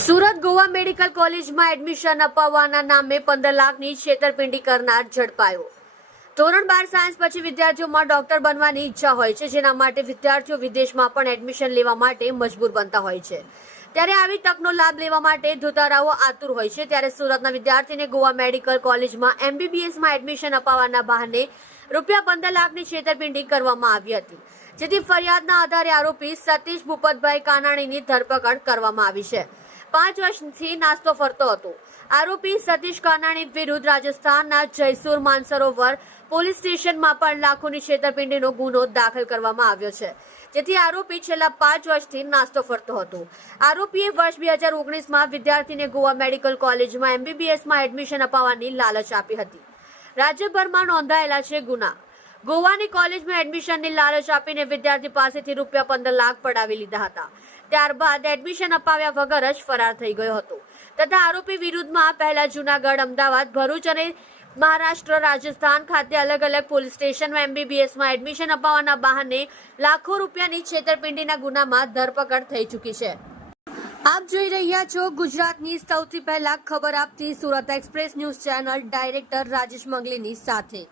Surat Goa medical કોલેજમાં admission અપાવવાના નામે પંદર લાખની છેતરપિંડી કરનાર ઝડપાયો. ધોરણ બાર સાયન્સ પછી વિદ્યાર્થીઓમાં ડોક્ટર બનવાની ઈચ્છા હોય છે, જેના માટે વિદ્યાર્થીઓ વિદેશમાં પણ એડમિશન લેવા માટે મજબૂર બનતા હોય છે. ત્યારે આવી તકનો લાભ લેવા માટે ધોતારાઓ આતુર હોય છે. ત્યારે સુરતના વિદ્યાર્થીને ગોવા મેડિકલ કોલેજમાં એમબીબીએસમાં એડમિશન અપાવવાના બહાને રૂપિયા પંદર લાખની છેતરપિંડી કરવામાં આવી હતી. જેથી ફરિયાદના આધારે આરોપી સતીશ ભૂપતભાઈ કાનાણીની ધરપકડ કરવામાં આવી છે. પાંચ વર્ષથી નાસ્તો ફરતો હતો. આરોપી સતીશ કાનાણી વિરુદ્ધ રાજસ્થાનના જયસુર માનસરોવર પોલીસ સ્ટેશનમાં પણ લાખોની છેતરપિંડીનો ગુનો દાખલ કરવામાં આવ્યો છે. જેથી આરોપી છેલ્લા પાંચ વર્ષથી નાસ્તો ફરતો હતો. આરોપીએ વર્ષ બે હજાર ઓગણીસમાં વિદ્યાર્થીને ગોવા મેડિકલ કોલેજમાં એમબીબીએસમાં એડમિશન અપાવવાની લાલચ આપી હતી. રાજ્યભરમાં નોંધાયેલા છે ગુના. ગોવાની કોલેજમાં એડમિશનની લાલચ આપીને વિદ્યાર્થી પાસેથી રૂપિયા પંદર લાખ પડાવી લીધા હતા. ત્યારબાદ એડમિશન અપાવ્યા વગર જ ફરાર થઈ ગયો હતો. તથા આરોપી વિરુદ્ધમાં પહેલા જુનાગઢ, અમદાવાદ, ભરૂચ અને મહારાષ્ટ્ર, રાજસ્થાન ખાતે અલગ અલગ પોલીસ સ્ટેશનમાં એમબીબીએસમાં એડમિશન અપાવવાના બહાને લાખો રૂપિયાની છેતરપિંડીના ગુનામાં ધરપકડ થઈ ચૂકી છે. આપ જોઈ રહ્યા છો ગુજરાતની સૌથી પહેલા ખબર આપતી Surat express news channel director Rajesh મંગલીની સાથે.